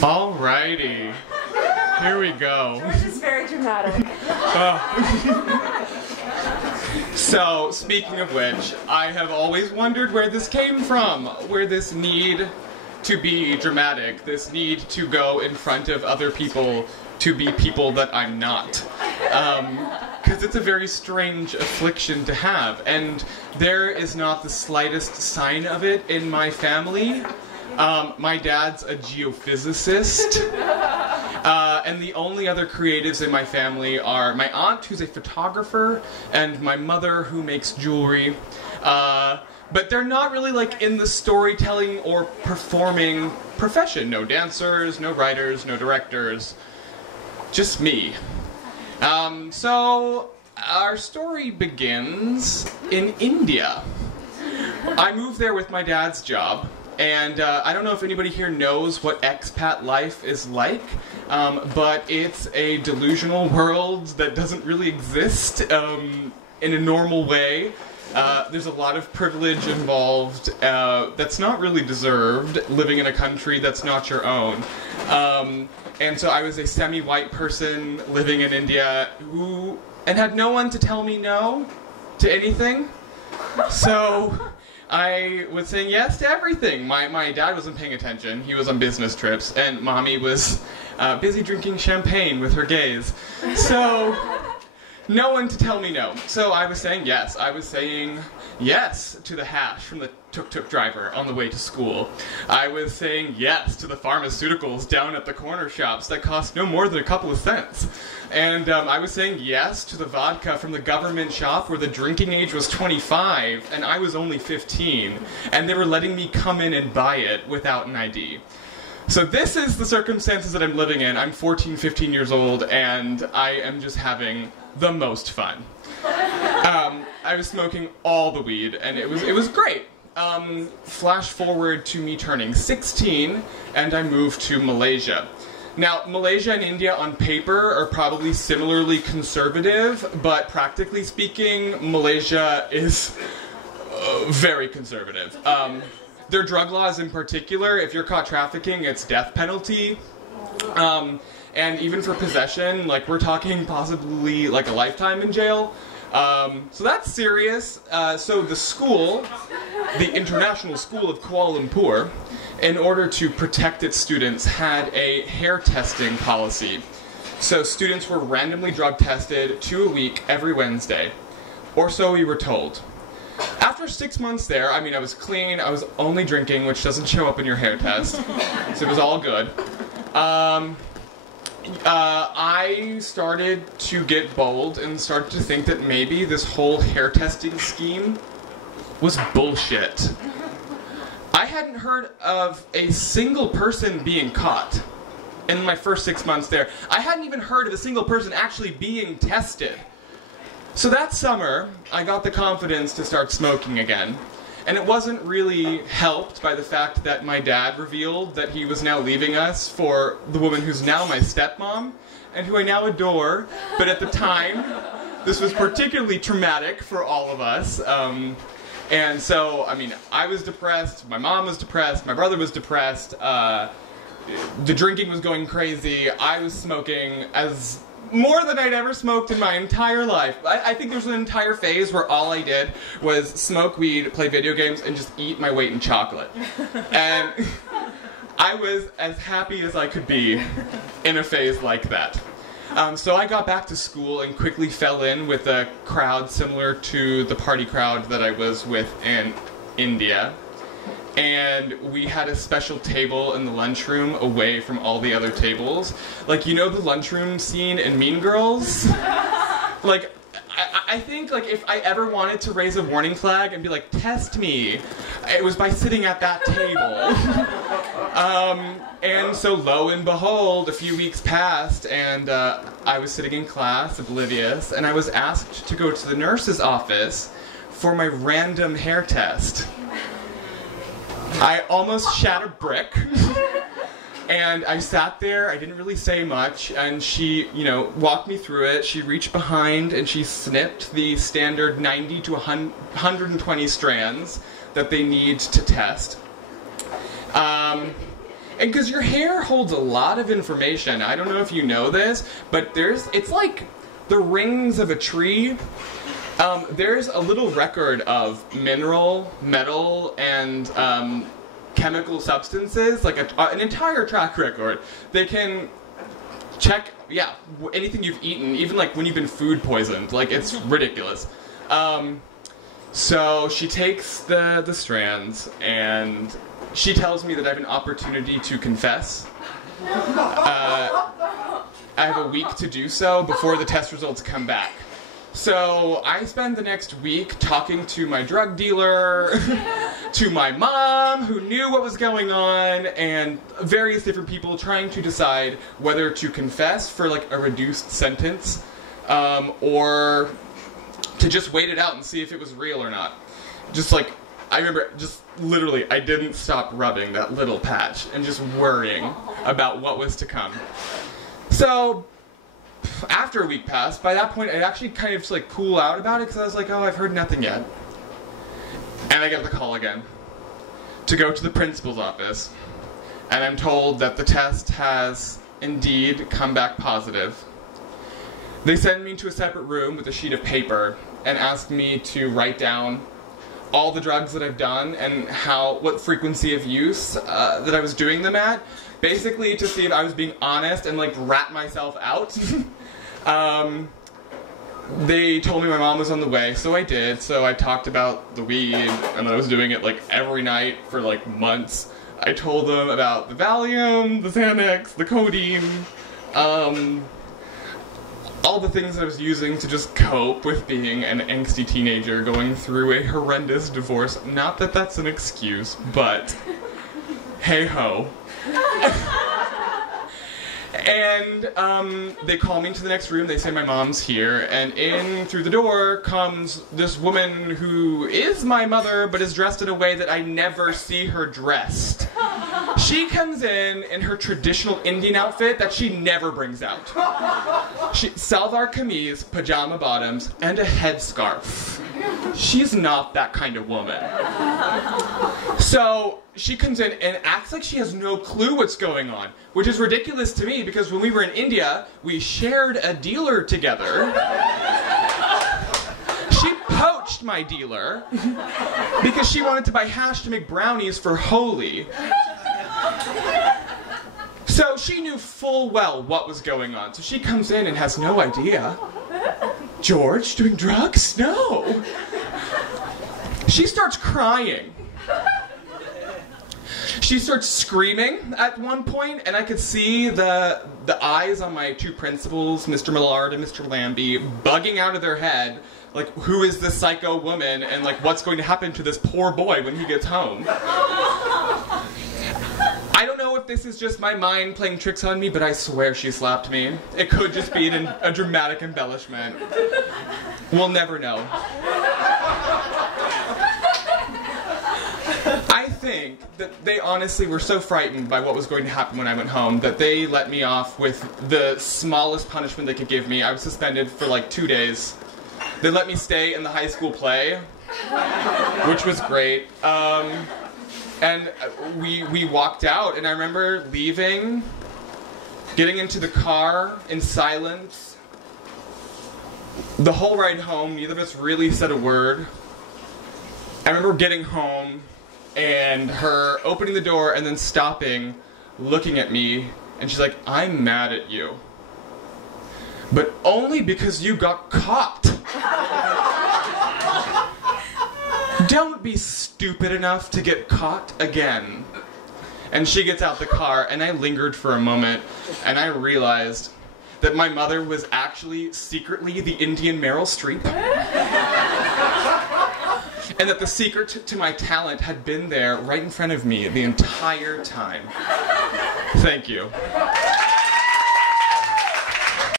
Alrighty. Here we go. George is very dramatic. So, speaking of which, I have always wondered where this came from. Where this need to be dramatic, this need to go in front of other people to be people that I'm not. Because it's a very strange affliction to have, and there is not the slightest sign of it in my family. My dad's a geophysicist, and the only other creatives in my family are my aunt, who's a photographer, and my mother, who makes jewelry. But they're not really like in the storytelling or performing profession. No dancers, no writers, no directors, just me. So our story begins in India. I moved there with my dad's job. And I don't know if anybody here knows what expat life is like, but it's a delusional world that doesn't really exist in a normal way. There's a lot of privilege involved that's not really deserved, living in a country that's not your own. And so I was a semi-white person living in India and had no one to tell me no to anything. So I was saying yes to everything. My dad wasn't paying attention. He was on business trips, and mommy was busy drinking champagne with her gays. So no one to tell me no. So I was saying yes. I was saying yes to the hash from the tuk-tuk driver on the way to school. I was saying yes to the pharmaceuticals down at the corner shops that cost no more than a couple of cents. And I was saying yes to the vodka from the government shop where the drinking age was 25 and I was only 15. And they were letting me come in and buy it without an ID. So this is the circumstances that I'm living in. I'm 14, 15 years old, and I am just having the most fun. I was smoking all the weed, and it was great. Flash forward to me turning 16, and I moved to Malaysia. Now, Malaysia and India on paper are probably similarly conservative, but practically speaking, Malaysia is very conservative. Their drug laws in particular, if you're caught trafficking, it's death penalty. And even for possession, like, we're talking possibly like a lifetime in jail. So that's serious. So the school, the International School of Kuala Lumpur, in order to protect its students, had a hair testing policy. So students were randomly drug tested 2 a week every Wednesday, or so we were told. After 6 months there, I mean, I was clean, I was only drinking, which doesn't show up in your hair test, so it was all good. I started to get bold and started to think that maybe this whole hair testing scheme was bullshit. I hadn't heard of a single person being caught in my first 6 months there. I hadn't even heard of a single person actually being tested. So that summer, I got the confidence to start smoking again. And it wasn't really helped by the fact that my dad revealed that he was now leaving us for the woman who's now my stepmom, and who I now adore. But at the time, this was particularly traumatic for all of us. And so, I mean, I was depressed, my mom was depressed, my brother was depressed, the drinking was going crazy, I was smoking as more than I'd ever smoked in my entire life. I think there was an entire phase where all I did was smoke weed, play video games, and just eat my weight in chocolate. And I was as happy as I could be in a phase like that. So I got back to school and quickly fell in with a crowd similar to the party crowd that I was with in India. And we had a special table in the lunchroom away from all the other tables. Like, you know the lunchroom scene in Mean Girls? Like, I think, like, if I ever wanted to raise a warning flag and be like, test me, it was by sitting at that table. And so lo and behold, a few weeks passed, and I was sitting in class, oblivious, and I was asked to go to the nurse's office for my random hair test. I almost shat a brick, and I sat there, I didn't really say much, and she, you know, walked me through it. She reached behind and she snipped the standard 90 to 120 strands that they need to test. And because your hair holds a lot of information. I don't know if you know this, but it's like the rings of a tree. There's a little record of mineral, metal, and chemical substances, like an entire track record. They can check, anything you've eaten, even like when you've been food poisoned. Like, it's ridiculous. So she takes the strands, and she tells me that I have an opportunity to confess. I have a week to do so before the test results come back. So I spend the next week talking to my drug dealer, to my mom, who knew what was going on, and various different people trying to decide whether to confess for like a reduced sentence, or to just wait it out and see if it was real or not. Just like, I remember just literally, I didn't stop rubbing that little patch and just worrying about what was to come. So after a week passed, by that point I actually kind of just like cool out about it, because I was like, oh, I've heard nothing yet. And I get the call again to go to the principal's office, and I'm told that the test has indeed come back positive. They send me to a separate room with a sheet of paper and ask me to write down all the drugs that I've done and what frequency of use that I was doing them at, basically to see if I was being honest and like rat myself out. They told me my mom was on the way, so I did. So I talked about the weed, and I was doing it like every night for like months. I told them about the Valium, the Xanax, the codeine, all the things I was using to just cope with being an angsty teenager going through a horrendous divorce. Not that that's an excuse, but hey-ho. And they call me into the next room. They say my mom's here, and in through the door comes this woman who is my mother, but is dressed in a way that I never see her dressed. She comes in her traditional Indian outfit that she never brings out. Salwar kameez, pajama bottoms, and a headscarf. She's not that kind of woman. So she comes in and acts like she has no clue what's going on, which is ridiculous to me, because when we were in India, we shared a dealer together. She poached my dealer because she wanted to buy hash to make brownies for Holi. So she knew full well what was going on. So she comes in and has no idea. George, doing drugs? No. She starts crying. She starts screaming at one point, and I could see the eyes on my two principals, Mr. Millard and Mr. Lambie, bugging out of their head, like, who is this psycho woman, and like, what's going to happen to this poor boy when he gets home? I don't know if this is just my mind playing tricks on me, but I swear she slapped me. It could just be a dramatic embellishment. We'll never know. I think that they honestly were so frightened by what was going to happen when I went home that they let me off with the smallest punishment they could give me. I was suspended for like 2 days. They let me stay in the high school play, which was great. And we walked out, and I remember leaving, getting into the car in silence. The whole ride home, neither of us really said a word. I remember getting home, and her opening the door and then stopping, looking at me, and she's like, "I'm mad at you. But only because you got caught. Don't be stupid enough to get caught again." And she gets out the car, and I lingered for a moment, and I realized that my mother was actually secretly the Indian Meryl Streep. And that the secret to my talent had been there right in front of me the entire time. Thank you.